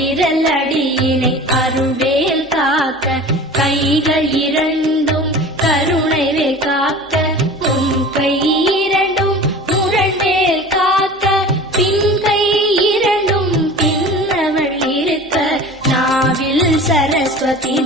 விரலடியினை அருள்வேல் காக்க கைகள் இரண்டும் கருணைவேல் காக்க உன் கை இரண்டும் முரண்வேல் காக்க பின் கை இரண்டும் பின்னவள் இருக்க நாவில் சரஸ்வதி